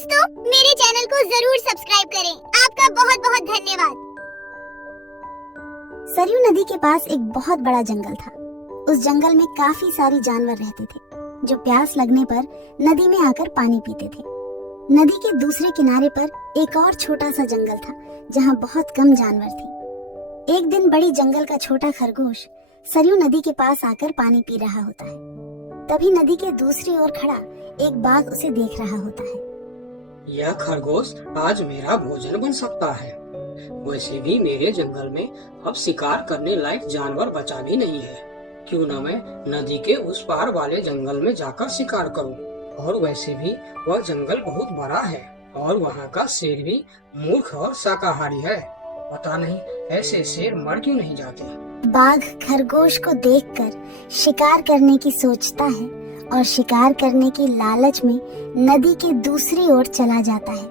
दोस्तों, मेरे चैनल को जरूर सब्सक्राइब करें। आपका बहुत बहुत धन्यवाद। सरयू नदी के पास एक बहुत बड़ा जंगल था। उस जंगल में काफी सारी जानवर रहते थे जो प्यास लगने पर नदी में आकर पानी पीते थे। नदी के दूसरे किनारे पर एक और छोटा सा जंगल था जहाँ बहुत कम जानवर थे। एक दिन बड़ी जंगल का छोटा खरगोश सरयू नदी के पास आकर पानी पी रहा होता है। तभी नदी के दूसरी ओर खड़ा एक बाघ उसे देख रहा होता है। यह खरगोश आज मेरा भोजन बन सकता है। वैसे भी मेरे जंगल में अब शिकार करने लायक जानवर बचा भी नहीं है। क्यों न मैं नदी के उस पार वाले जंगल में जाकर शिकार करूं। और वैसे भी वह जंगल बहुत बड़ा है और वहाँ का शेर भी मूर्ख और शाकाहारी है। पता नहीं ऐसे शेर मर क्यों नहीं जाते। बाघ खरगोश को देखकर शिकार करने की सोचता है और शिकार करने की लालच में नदी के दूसरी ओर चला जाता है।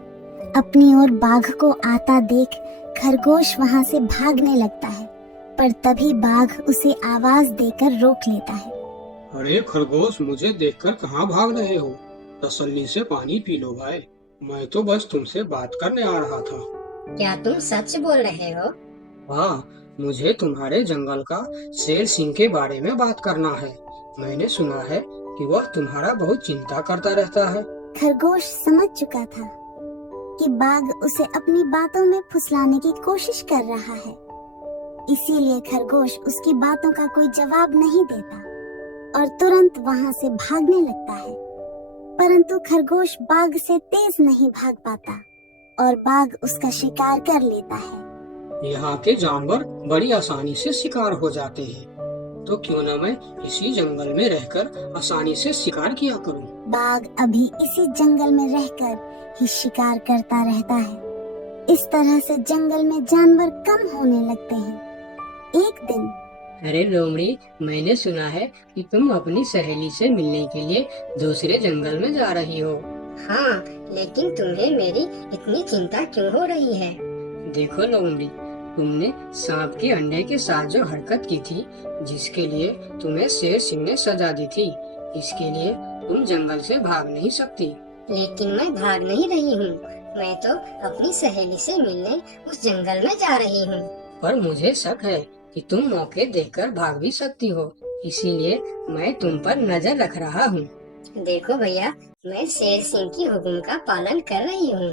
अपनी ओर बाघ को आता देख खरगोश वहां से भागने लगता है, पर तभी बाघ उसे आवाज देकर रोक लेता है। अरे खरगोश, मुझे देखकर कहाँ भाग रहे हो? तसल्ली से पानी पी लो भाई। मैं तो बस तुमसे बात करने आ रहा था। क्या तुम सच बोल रहे हो? हाँ, मुझे तुम्हारे जंगल का शेर सिंह के बारे में बात करना है। मैंने सुना है कि वह तुम्हारा बहुत चिंता करता रहता है। खरगोश समझ चुका था कि बाघ उसे अपनी बातों में फुसलाने की कोशिश कर रहा है, इसीलिए खरगोश उसकी बातों का कोई जवाब नहीं देता और तुरंत वहां से भागने लगता है। परंतु खरगोश बाघ से तेज नहीं भाग पाता और बाघ उसका शिकार कर लेता है। यहाँ के जानवर बड़ी आसानी से शिकार हो जाते हैं, तो क्यों न मैं इसी जंगल में रहकर आसानी से शिकार किया करूं। बाघ अभी इसी जंगल में रहकर ही शिकार करता रहता है। इस तरह से जंगल में जानवर कम होने लगते हैं। एक दिन अरे लोमड़ी, मैंने सुना है कि तुम अपनी सहेली से मिलने के लिए दूसरे जंगल में जा रही हो। हाँ, लेकिन तुम्हें मेरी इतनी चिंता क्यों हो रही है? देखो लोमड़ी, तुमने सांप के अंडे के साथ जो हरकत की थी, जिसके लिए तुम्हें शेर सिंह ने सजा दी थी, इसके लिए तुम जंगल से भाग नहीं सकती। लेकिन मैं भाग नहीं रही हूँ। मैं तो अपनी सहेली से मिलने उस जंगल में जा रही हूँ। पर मुझे शक है कि तुम मौके देखकर भाग भी सकती हो, इसीलिए मैं तुम पर नजर रख रहा हूँ। देखो भैया, मैं शेर सिंह की हुक्म का पालन कर रही हूँ,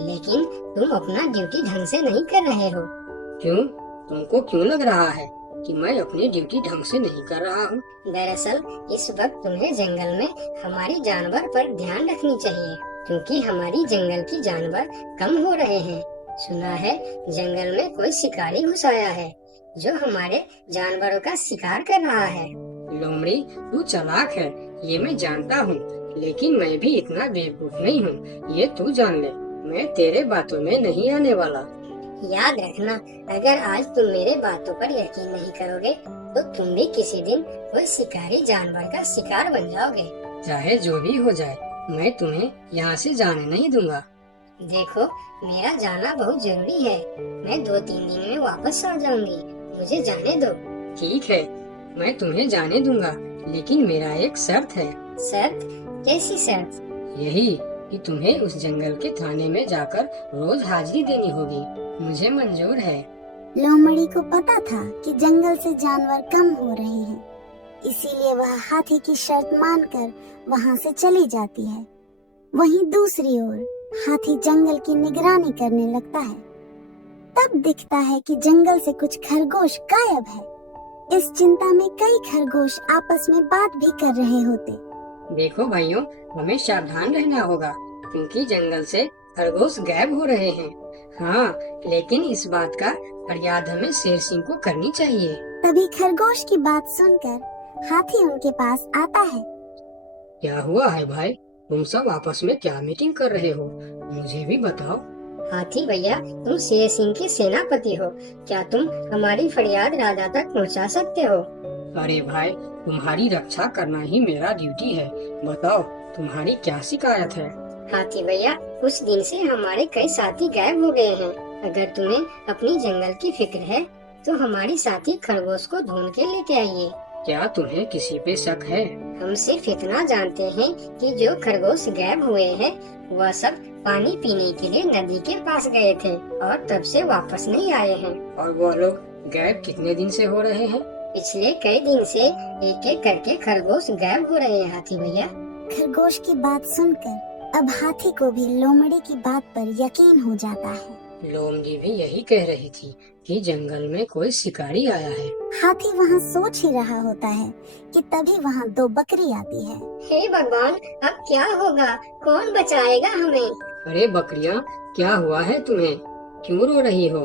लेकिन तुम अपना ड्यूटी ढंग से नहीं कर रहे हो। क्यों? तुमको क्यों लग रहा है कि मैं अपनी ड्यूटी ढंग से नहीं कर रहा हूँ? दरअसल इस वक्त तुम्हें जंगल में हमारी जानवर पर ध्यान रखनी चाहिए, क्योंकि हमारी जंगल की जानवर कम हो रहे हैं। सुना है जंगल में कोई शिकारी घुस आया है जो हमारे जानवरों का शिकार कर रहा है। लोमड़ी, तू चालाक है, ये मैं जानता हूँ, लेकिन मैं भी इतना बेवकूफ नहीं हूँ, ये तू जान ले। मैं तेरे बातों में नहीं आने वाला। याद रखना, अगर आज तुम मेरे बातों पर यकीन नहीं करोगे तो तुम भी किसी दिन कोई शिकारी जानवर का शिकार बन जाओगे। चाहे जो भी हो जाए, मैं तुम्हें यहाँ से जाने नहीं दूंगा। देखो, मेरा जाना बहुत जरूरी है। मैं 2-3 दिन में वापस आ जाऊंगी, मुझे जाने दो। ठीक है, मैं तुम्हें जाने दूंगा, लेकिन मेरा एक शर्त है। शर्त? कैसी शर्त? यही कि तुम्हें उस जंगल के थाने में जाकर रोज हाजिरी देनी होगी। मुझे मंजूर है। लोमड़ी को पता था कि जंगल से जानवर कम हो रहे हैं, इसीलिए वह हाथी की शर्त मानकर वहां से चली जाती है। वहीं दूसरी ओर हाथी जंगल की निगरानी करने लगता है। तब दिखता है कि जंगल से कुछ खरगोश गायब है। इस चिंता में कई खरगोश आपस में बात भी कर रहे होते। देखो भाइयों, हमें सावधान रहना होगा, क्योंकि जंगल से खरगोश गायब हो रहे हैं। हाँ, लेकिन इस बात का फरियाद हमें शेर सिंह को करनी चाहिए। तभी खरगोश की बात सुनकर हाथी उनके पास आता है। क्या हुआ है भाई? तुम सब आपस में क्या मीटिंग कर रहे हो? मुझे भी बताओ। हाथी भैया, तुम शेर सिंह के सेनापति हो, क्या तुम हमारी फरियाद राजा तक पहुंचा सकते हो? अरे भाई, तुम्हारी रक्षा करना ही मेरा ड्यूटी है। बताओ, तुम्हारी क्या शिकायत है? हाथी भैया, कुछ दिन से हमारे कई साथी गायब हो गए हैं। अगर तुम्हें अपनी जंगल की फिक्र है तो हमारी साथी खरगोश को ढूंढ के लेके आइए। क्या तुम्हें किसी पे शक है? हम सिर्फ इतना जानते हैं कि जो खरगोश गायब हुए हैं वह सब पानी पीने के लिए नदी के पास गए थे और तब से वापस नहीं आए हैं। और वो लोग गायब कितने दिन से हो रहे हैं? पिछले कई दिन से एक एक करके खरगोश गायब हो रहे हैं हाथी भैया। खरगोश की बात सुनकर अब हाथी को भी लोमड़ी की बात पर यकीन हो जाता है। लोमड़ी भी यही कह रही थी कि जंगल में कोई शिकारी आया है। हाथी वहाँ सोच ही रहा होता है कि तभी वहाँ 2 बकरी आती है। हे भगवान, अब क्या होगा? कौन बचाएगा हमें? अरे बकरियाँ, क्या हुआ है तुम्हें? क्यों रो रही हो?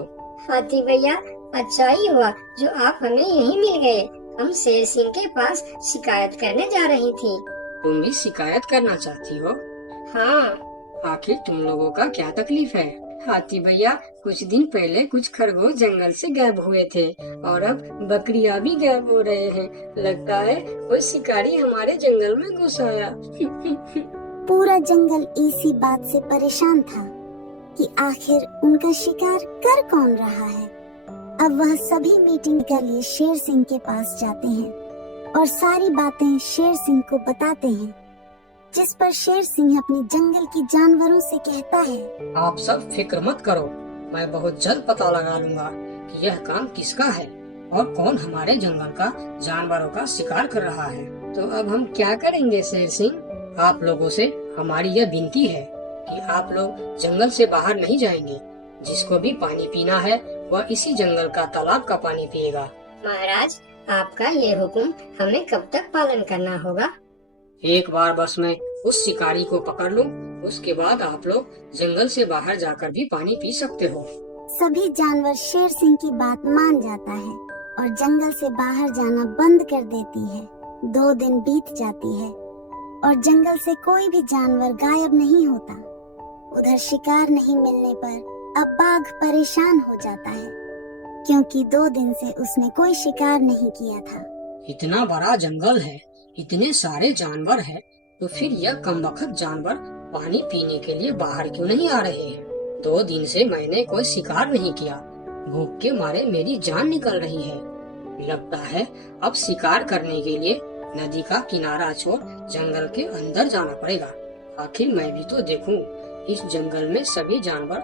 हाथी भैया, अच्छा ही हुआ जो आप हमें यहीं मिल गए। हम शेर सिंह के पास शिकायत करने जा रही थी। तुम भी शिकायत करना चाहती हो? हाँ, आखिर तुम लोगों का क्या तकलीफ है? हाथी भैया, कुछ दिन पहले कुछ खरगोश जंगल से गायब हुए थे और अब बकरियां भी गायब हो रहे हैं। लगता है कोई शिकारी हमारे जंगल में घुस आया। पूरा जंगल इसी बात से परेशान था कि आखिर उनका शिकार कर कौन रहा है। अब वह सभी मीटिंग के लिए शेर सिंह के पास जाते हैं और सारी बातें शेर सिंह को बताते हैं, जिस पर शेर सिंह अपनी जंगल की जानवरों से कहता है, आप सब फिक्र मत करो, मैं बहुत जल्द पता लगा लूंगा कि यह काम किसका है और कौन हमारे जंगल का जानवरों का शिकार कर रहा है। तो अब हम क्या करेंगे शेर सिंह? आप लोगों से हमारी यह विनती है कि आप लोग जंगल से बाहर नहीं जाएंगे। जिसको भी पानी पीना है वह इसी जंगल का तालाब का पानी पिएगा। महाराज, आपका ये हुक्म हमें कब तक पालन करना होगा? एक बार बस मैं उस शिकारी को पकड़ लूं, उसके बाद आप लोग जंगल से बाहर जाकर भी पानी पी सकते हो। सभी जानवर शेर सिंह की बात मान जाता है और जंगल से बाहर जाना बंद कर देती है। 2 दिन बीत जाती है और जंगल से कोई भी जानवर गायब नहीं होता। उधर शिकार नहीं मिलने पर अब बाघ परेशान हो जाता है, क्योंकि 2 दिन से उसने कोई शिकार नहीं किया था। इतना बड़ा जंगल है, इतने सारे जानवर हैं, तो फिर यह कमबख्त जानवर पानी पीने के लिए बाहर क्यों नहीं आ रहे हैं? 2 दिन से मैंने कोई शिकार नहीं किया, भूख के मारे मेरी जान निकल रही है। लगता है अब शिकार करने के लिए नदी का किनारा छोड़ जंगल के अंदर जाना पड़ेगा। आखिर मैं भी तो देखूं, इस जंगल में सभी जानवर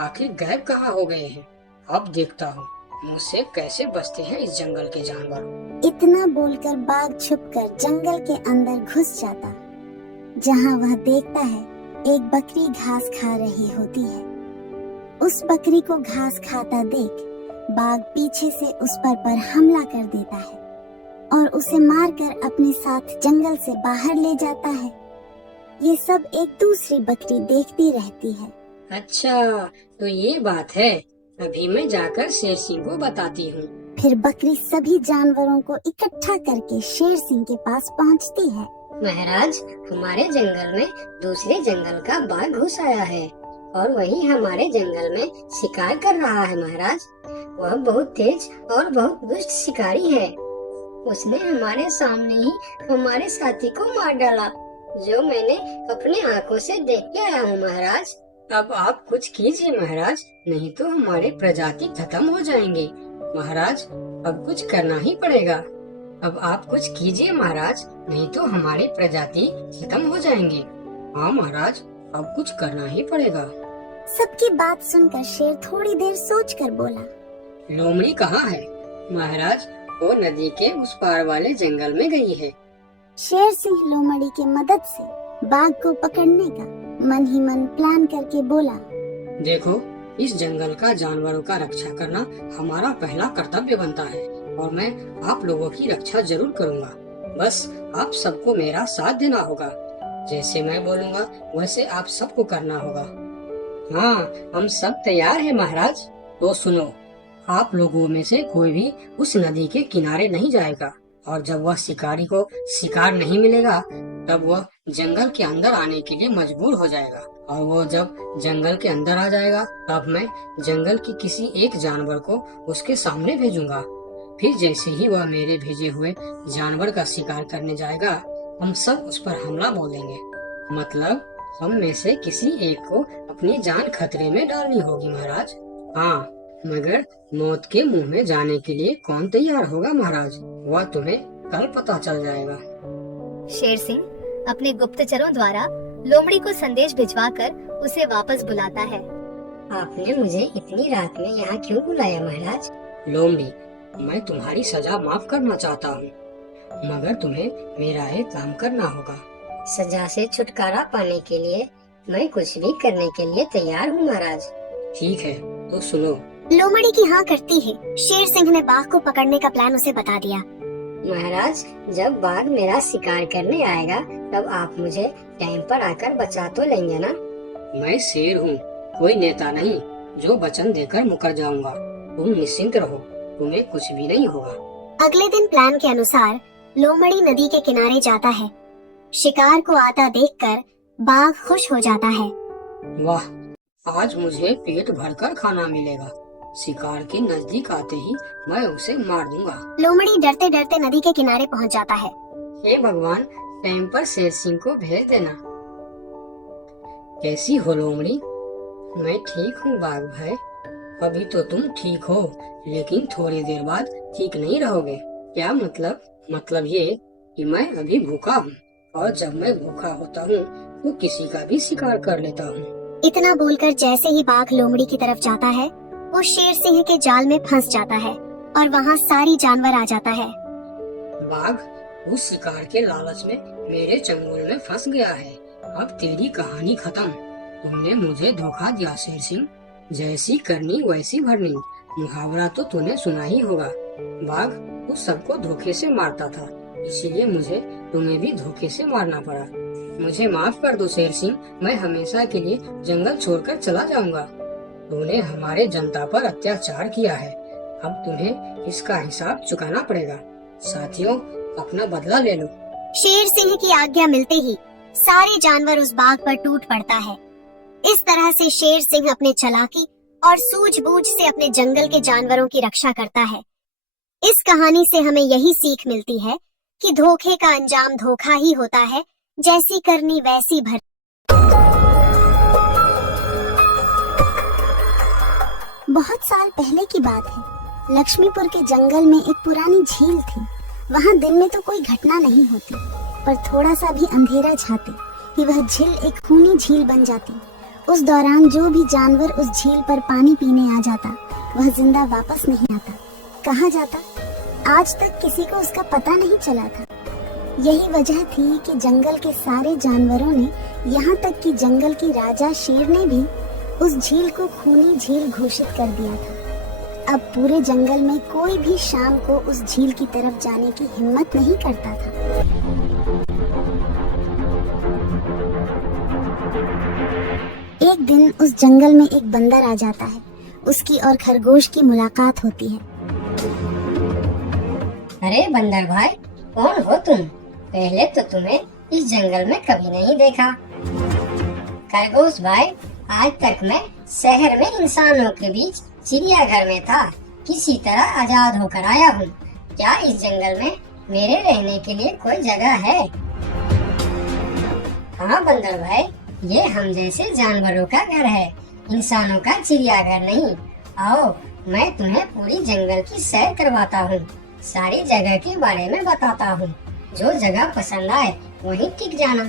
आखिर गायब कहाँ हो गए हैं। अब देखता हूँ मुझसे कैसे बचते हैं इस जंगल के जानवर। इतना बोलकर बाघ छुपकर जंगल के अंदर घुस जाता, जहाँ वह देखता है एक बकरी घास खा रही होती है। उस बकरी को घास खाता देख बाघ पीछे से उस पर हमला कर देता है और उसे मारकर अपने साथ जंगल से बाहर ले जाता है। ये सब एक दूसरी बकरी देखती रहती है। अच्छा, तो ये बात है। अभी मैं जाकर शेर सिंह को बताती हूँ। फिर बकरी सभी जानवरों को इकट्ठा करके शेर सिंह के पास पहुँचती है। महाराज, हमारे जंगल में दूसरे जंगल का बाघ घुस आया है और वही हमारे जंगल में शिकार कर रहा है। महाराज, वह बहुत तेज और बहुत दुष्ट शिकारी है। उसने हमारे सामने ही हमारे साथी को मार डाला, जो मैंने अपने आंखों से देख के आया हूँ। महाराज, अब आप कुछ कीजिए महाराज, नहीं तो हमारे प्रजाति खत्म हो जाएंगे। महाराज, अब कुछ करना ही पड़ेगा। अब आप कुछ कीजिए महाराज, नहीं तो हमारी प्रजाति खत्म हो जाएंगे। हाँ महाराज, अब कुछ करना ही पड़ेगा। सबकी बात सुनकर शेर थोड़ी देर सोचकर बोला, लोमड़ी कहाँ है? महाराज, वो नदी के उस पार वाले जंगल में गई है। शेर सिंह लोमड़ी की मदद से बाघ को पकड़ने का मन ही मन प्लान करके बोला, देखो, इस जंगल का जानवरों का रक्षा करना हमारा पहला कर्तव्य बनता है और मैं आप लोगों की रक्षा जरूर करूंगा। बस आप सबको मेरा साथ देना होगा। जैसे मैं बोलूँगा वैसे आप सबको करना होगा। हाँ, हम सब तैयार हैं महाराज। तो सुनो, आप लोगों में से कोई भी उस नदी के किनारे नहीं जाएगा और जब वह शिकारी को शिकार नहीं मिलेगा तब वह जंगल के अंदर आने के लिए मजबूर हो जाएगा और वो जब जंगल के अंदर आ जाएगा तब मैं जंगल की किसी एक जानवर को उसके सामने भेजूंगा। फिर जैसे ही वह मेरे भेजे हुए जानवर का शिकार करने जाएगा, हम सब उस पर हमला बोलेंगे। मतलब हम में से किसी एक को अपनी जान खतरे में डालनी होगी महाराज। हाँ, मगर मौत के मुंह में जाने के लिए कौन तैयार होगा महाराज, वह तुम्हें कल पता चल जाएगा। शेर सिंह अपने गुप्तचरों द्वारा लोमड़ी को संदेश भिजवाकर उसे वापस बुलाता है। आपने मुझे इतनी रात में यहाँ क्यों बुलाया महाराज? लोमड़ी, मैं तुम्हारी सजा माफ करना चाहता हूँ, मगर तुम्हें मेरा एक काम करना होगा। सजा से छुटकारा पाने के लिए मैं कुछ भी करने के लिए तैयार हूँ महाराज। ठीक है, तो सुनो। लोमड़ी की हाँ करती ही शेर सिंह ने बाघ को पकड़ने का प्लान उसे बता दिया। महाराज, जब बाघ मेरा शिकार करने आएगा तब आप मुझे टाइम पर आकर बचा तो लेंगे ना? मैं शेर हूँ, कोई नेता नहीं जो वचन देकर मुकर जाऊंगा। तुम निश्चिंत रहो, तुम्हें कुछ भी नहीं होगा। अगले दिन प्लान के अनुसार लोमड़ी नदी के किनारे जाता है। शिकार को आता देखकर बाघ खुश हो जाता है। वाह, आज मुझे पेट भरकर खाना मिलेगा। शिकार के नजदीक आते ही मैं उसे मार दूंगा। लोमड़ी डरते डरते नदी के किनारे पहुंच जाता है। हे भगवान, टाइम पर शेर सिंह को भेज देना। कैसी हो लोमड़ी? मैं ठीक हूँ बाघ भाई। अभी तो तुम ठीक हो, लेकिन थोड़ी देर बाद ठीक नहीं रहोगे। क्या मतलब? मतलब ये कि मैं अभी भूखा हूँ, और जब मैं भूखा होता हूँ तो किसी का भी शिकार कर लेता हूँ। इतना बोलकर जैसे ही बाघ लोमड़ी की तरफ जाता है, वो शेर सिंह के जाल में फंस जाता है और वहाँ सारी जानवर आ जाता है। बाघ उस शिकार के लालच में मेरे चंगुल में फंस गया है। अब तेरी कहानी खत्म। तुमने मुझे धोखा दिया शेर सिंह। जैसी करनी वैसी भरनी, मुहावरा तो तूने सुना ही होगा। बाघ उस सबको धोखे से मारता था, इसीलिए मुझे तुम्हें भी धोखे से मारना पड़ा। मुझे माफ कर दो शेर सिंह, मैं हमेशा के लिए जंगल छोड़कर चला जाऊंगा। तूने हमारे जनता पर अत्याचार किया है, अब तुम्हें इसका हिसाब चुकाना पड़ेगा। साथियों, अपना बदला ले लो। शेर सिंह की आज्ञा मिलते ही सारे जानवर उस बाघ पर टूट पड़ता है। इस तरह से शेर सिंह अपने चालाकी और सूझबूझ से अपने जंगल के जानवरों की रक्षा करता है। इस कहानी से हमें यही सीख मिलती है कि धोखे का अंजाम धोखा ही होता है, जैसी करनी वैसी भर। बहुत साल पहले की बात है। लक्ष्मीपुर के जंगल में एक पुरानी झील थी। वहाँ दिन में तो कोई घटना नहीं होती, पर थोड़ा सा भी अंधेरा छाते ही वह झील एक खूनी झील बन जाती। उस दौरान जो भी जानवर उस झील पर पानी पीने आ जाता, वह जिंदा वापस नहीं आता। कहाँ जाता, आज तक किसी को उसका पता नहीं चला था। यही वजह थी कि जंगल के सारे जानवरों ने, यहाँ तक कि जंगल की राजा शेर ने भी उस झील को खूनी झील घोषित कर दिया था। अब पूरे जंगल में कोई भी शाम को उस झील की तरफ जाने की हिम्मत नहीं करता था। एक दिन उस जंगल में एक बंदर आ जाता है। उसकी और खरगोश की मुलाकात होती है। अरे बंदर भाई, कौन हो तुम? पहले तो तुम्हें इस जंगल में कभी नहीं देखा। खरगोश भाई, आज तक मैं शहर में इंसानों के बीच चिड़ियाघर में था, किसी तरह आजाद होकर आया हूँ। क्या इस जंगल में मेरे रहने के लिए कोई जगह है? हाँ बंदर भाई, ये हम जैसे जानवरों का घर है, इंसानों का चिड़ियाघर नहीं। आओ, मैं तुम्हें पूरी जंगल की सैर करवाता हूँ, सारी जगह के बारे में बताता हूँ। जो जगह पसंद आए वहीं टिक जाना।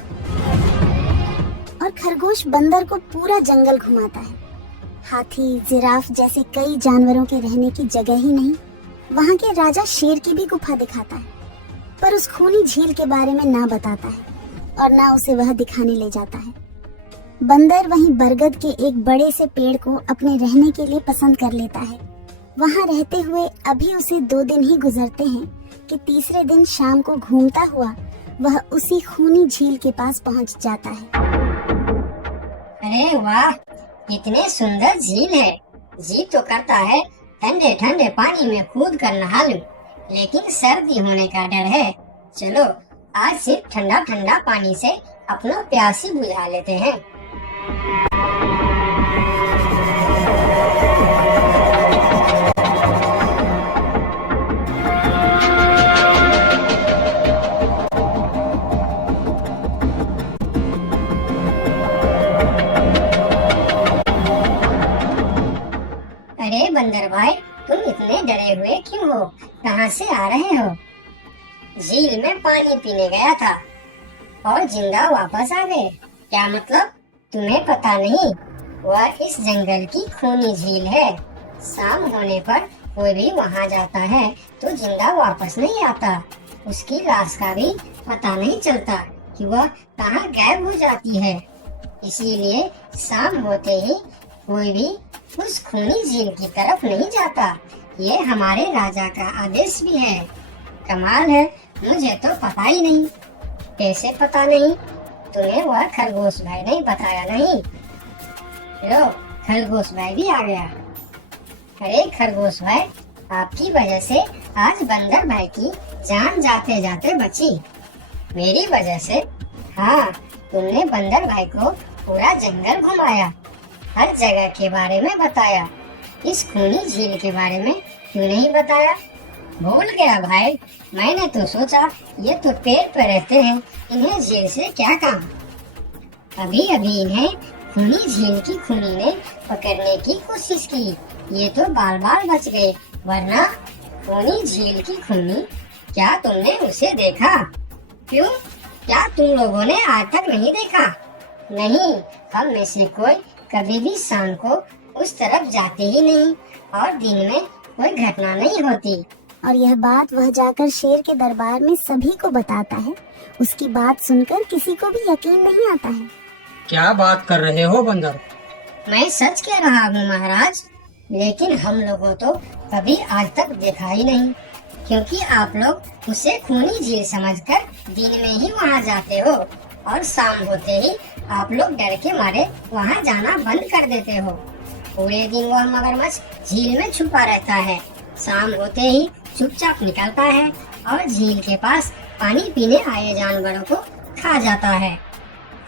और खरगोश बंदर को पूरा जंगल घुमाता है। हाथी, जिराफ जैसे कई जानवरों के रहने की जगह ही नहीं, वहाँ के राजा शेर की भी गुफा दिखाता है, पर उस खूनी झील के बारे में ना बताता है और ना उसे वह दिखाने ले जाता है। बंदर वहीं बरगद के एक बड़े से पेड़ को अपने रहने के लिए पसंद कर लेता है। वहाँ रहते हुए अभी उसे 2 दिन ही गुजरते हैं कि तीसरे दिन शाम को घूमता हुआ वह उसी खूनी झील के पास पहुँच जाता है। अरे वाह, इतने सुंदर झील है। जी तो करता है ठंडे ठंडे पानी में कूद कर नहा लूं, लेकिन सर्दी होने का डर है। चलो आज सिर्फ ठंडा ठंडा पानी से अपना प्यास ही बुझा लेते हैं। अरे बंदर भाई, तुम इतने डरे हुए क्यों हो? कहाँ से आ रहे हो? झील में पानी पीने गया था और जिंदा वापस आ गए। क्या मतलब? तुम्हें पता नहीं? वह इस जंगल की खूनी झील है। शाम होने पर कोई भी वहाँ जाता है तो जिंदा वापस नहीं आता। उसकी लाश का भी पता नहीं चलता कि वह कहाँ गायब हो जाती है। इसीलिए शाम होते ही कोई भी उस खूनी झील की तरफ नहीं जाता। ये हमारे राजा का आदेश भी है। कमाल है, मुझे तो पता ही नहीं। कैसे पता नहीं? तुम्हें वह खरगोश भाई ने बताया नहीं? लो, खरगोश भाई भी आ गया। अरे खरगोश भाई, आपकी वजह से आज बंदर भाई की जान जाते जाते बची। मेरी वजह से? हाँ, तुमने बंदर भाई को पूरा जंगल घुमाया, हर जगह के बारे में बताया। इस खूनी झील के बारे में क्यों नहीं बताया? भूल गया भाई, मैंने तो सोचा ये तो पेड़ पे रहते हैं, इन्हें झील से क्या काम। अभी अभी इन्हें खूनी झील की खूनी ने पकड़ने की कोशिश की, ये तो बाल बाल बच गए, वरना खूनी झील की खूनी, क्या तुमने उसे देखा? क्यों, क्या तुम लोगों ने आज तक नहीं देखा? नहीं, हम में से कोई कभी भी शाम को उस तरफ जाते ही नहीं और दिन में कोई घटना नहीं होती। और यह बात वह जाकर शेर के दरबार में सभी को बताता है। उसकी बात सुनकर किसी को भी यकीन नहीं आता है। क्या बात कर रहे हो बंदर? मैं सच कह रहा हूँ महाराज, लेकिन हम लोगों तो कभी आज तक देखा ही नहीं, क्योंकि आप लोग उसे खूनी झील समझकर दिन में ही वहाँ जाते हो और शाम होते ही आप लोग डर के मारे वहाँ जाना बंद कर देते हो। पूरे दिन वह मगरमच्छ झील में छुपा रहता है, शाम होते ही चुपचाप निकलता है और झील के पास पानी पीने आए जानवरों को खा जाता है।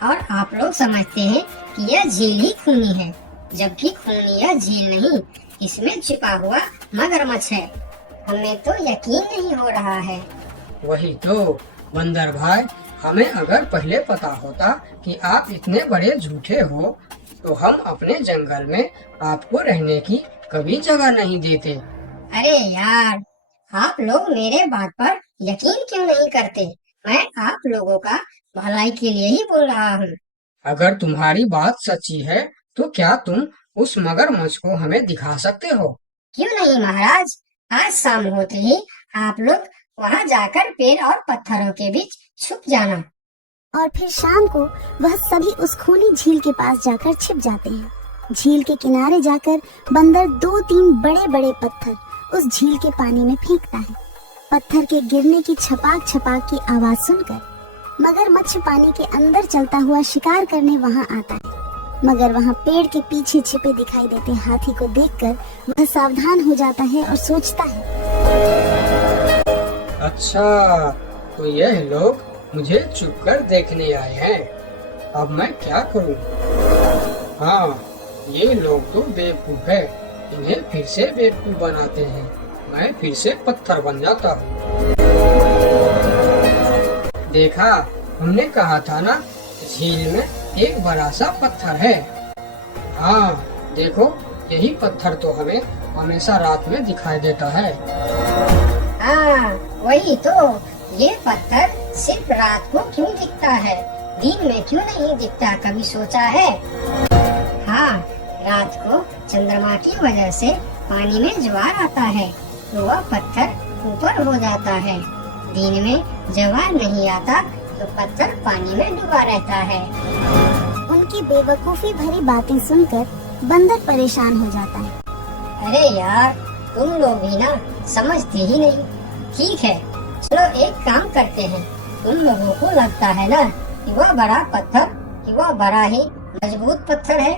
और आप लोग समझते हैं कि यह झील ही खूनी है, जबकि खूनी यह झील नहीं, इसमें छिपा हुआ मगरमच्छ है। हमें तो यकीन नहीं हो रहा है। वही तो बंदर भाई, हमें अगर पहले पता होता कि आप इतने बड़े झूठे हो तो हम अपने जंगल में आपको रहने की कभी जगह नहीं देते। अरे यार, आप लोग मेरे बात पर यकीन क्यों नहीं करते? मैं आप लोगों का भलाई के लिए ही बोल रहा हूँ। अगर तुम्हारी बात सच्ची है तो क्या तुम उस मगरमच्छ को हमें दिखा सकते हो? क्यों नहीं महाराज, आज शाम होते ही आप लोग वहाँ जाकर पेड़ और पत्थरों के बीच छुप जाना। और फिर शाम को वह सभी उस खूनी झील के पास जाकर छिप जाते हैं। झील के किनारे जाकर बंदर 2-3 बड़े बड़े पत्थर उस झील के पानी में फेंकता है। पत्थर के गिरने की छपाक छपाक की आवाज सुनकर मगरमच्छ पानी के अंदर चलता हुआ शिकार करने वहां आता है। मगर वहां पेड़ के पीछे छिपे दिखाई देते हाथी को देखकर वह सावधान हो जाता है और सोचता है, अच्छा, तो यह लोग मुझे छुपकर देखने आए हैं। अब मैं क्या करूं? हाँ, ये लोग तो बेवकूफ है, इन्हें फिर से बेवकूफ बनाते हैं। मैं फिर से पत्थर बन जाता हूँ। देखा, हमने कहा था ना, झील में एक बड़ा सा पत्थर है। हाँ, देखो, यही पत्थर तो हमें हमेशा रात में दिखाई देता है। हाँ, वही तो, ये पत्थर सिर्फ रात को क्यों दिखता है, दिन में क्यों नहीं दिखता, कभी सोचा है? हाँ, रात को चंद्रमा की वजह से पानी में ज्वार आता है तो वह पत्थर ऊपर हो जाता है। दिन में ज्वार नहीं आता तो पत्थर पानी में डूबा रहता है। उनकी बेवकूफी भरी बातें सुनकर बंदर परेशान हो जाता है। अरे यार, तुम लोग भी ना समझते ही नहीं। ठीक है, चलो एक काम करते हैं। तुम लोगों को लगता है ना कि वह बड़ा पत्थर, कि वह बड़ा ही मजबूत पत्थर है।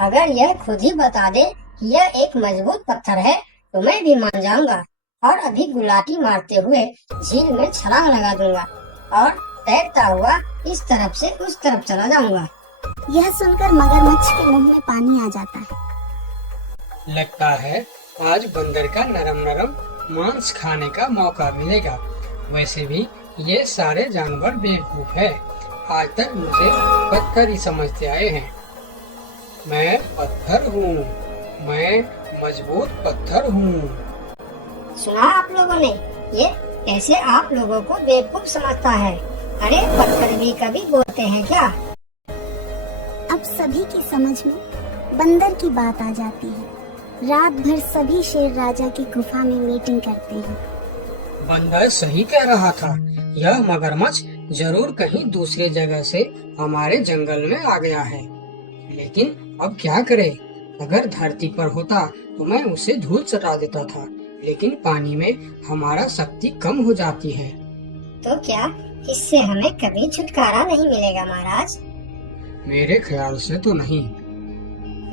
अगर यह खुद ही बता दे कि यह एक मजबूत पत्थर है तो मैं भी मान जाऊंगा और अभी गुलाटी मारते हुए झील में छलांग लगा दूंगा और तैरता हुआ इस तरफ से उस तरफ चला जाऊंगा। यह सुनकर मगरमच्छ के मुंह में पानी आ जाता है। लगता है आज बंदर का नरम नरम मांस खाने का मौका मिलेगा। वैसे भी ये सारे जानवर बेवकूफ है, आज तक मुझे पत्थर ही समझते आए हैं। मैं पत्थर हूँ, मैं मजबूत पत्थर हूँ। सुना आप लोगों ने, ये कैसे आप लोगों को बेवकूफ समझता है? अरे पत्थर भी कभी बोलते हैं क्या? सभी की समझ में बंदर की बात आ जाती है। रात भर सभी शेर राजा की गुफा में मीटिंग करते हैं। बंदर सही कह रहा था, यह मगरमच्छ जरूर कहीं दूसरे जगह से हमारे जंगल में आ गया है। लेकिन अब क्या करे? अगर धरती पर होता तो मैं उसे धूल चटा देता था, लेकिन पानी में हमारा शक्ति कम हो जाती है। तो क्या इससे हमें कभी छुटकारा नहीं मिलेगा महाराज? मेरे ख्याल से तो नहीं।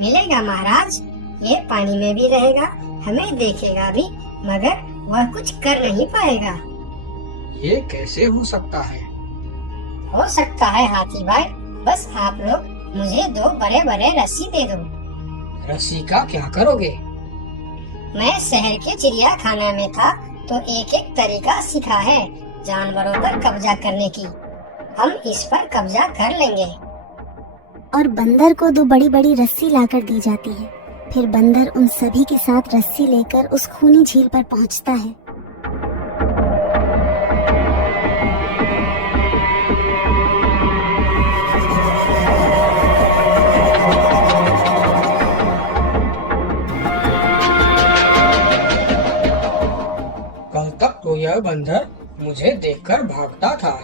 मिलेगा महाराज, ये पानी में भी रहेगा, हमें देखेगा भी, मगर वह कुछ कर नहीं पाएगा। ये कैसे हो सकता है? हो सकता है हाथी भाई, बस आप लोग मुझे 2 बड़े बड़े रस्सी दे दो। रस्सी का क्या करोगे? मैं शहर के चिड़ियाखाना में था तो एक एक तरीका सीखा है जानवरों पर कब्जा करने की। हम इस पर कब्जा कर लेंगे। और बंदर को 2 बड़ी बड़ी रस्सी लाकर दी जाती है। फिर बंदर उन सभी के साथ रस्सी लेकर उस खूनी झील पर पहुंचता है। कल तक तो यह बंदर मुझे देखकर भागता था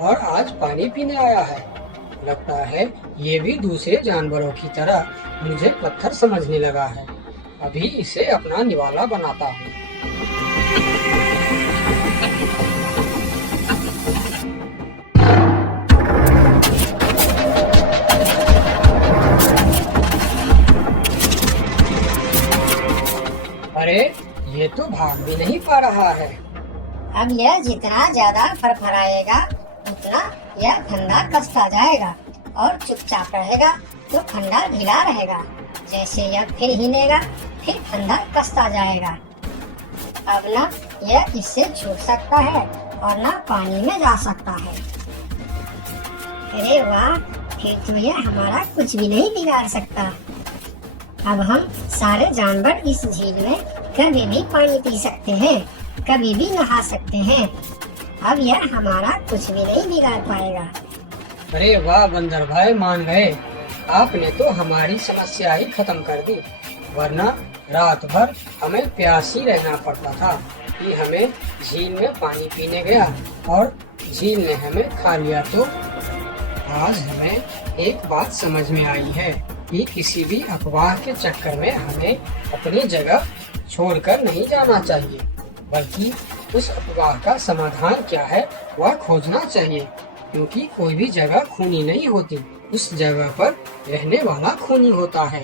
और आज पानी पीने आया है। लगता है ये भी दूसरे जानवरों की तरह मुझे पत्थर समझने लगा है। अभी इसे अपना निवाला बनाता हूँ। अरे ये तो भाग भी नहीं पा रहा है। अब यह जितना ज्यादा फरफराएगा उतना यह फंदा कसता जाएगा और चुपचाप रहेगा तो फंदा ढीला रहेगा। जैसे यह फिर हिलेगा फिर फंदा कसता जाएगा। अब ना यह इससे छूट सकता है और ना पानी में जा सकता है। अरे वाह, फिर तो यह हमारा कुछ भी नहीं बिगाड़ सकता। अब हम सारे जानवर इस झील में कभी भी पानी पी सकते हैं, कभी भी नहा सकते हैं। अब यह हमारा कुछ भी नहीं बिगाड़ पाएगा। अरे वाह बंदर भाई, मान गए। आपने तो हमारी समस्या ही खत्म कर दी, वरना रात भर हमें प्यास ही रहना पड़ता था कि हमें झील में पानी पीने गया और झील ने हमें खा लिया। तो आज हमें एक बात समझ में आई है कि किसी भी अफवाह के चक्कर में हमें अपनी जगह छोड़कर नहीं जाना चाहिए, बल्कि उस अफवाह का समाधान क्या है वह खोजना चाहिए। क्योंकि कोई भी जगह खूनी नहीं होती, उस जगह पर रहने वाला खूनी होता है।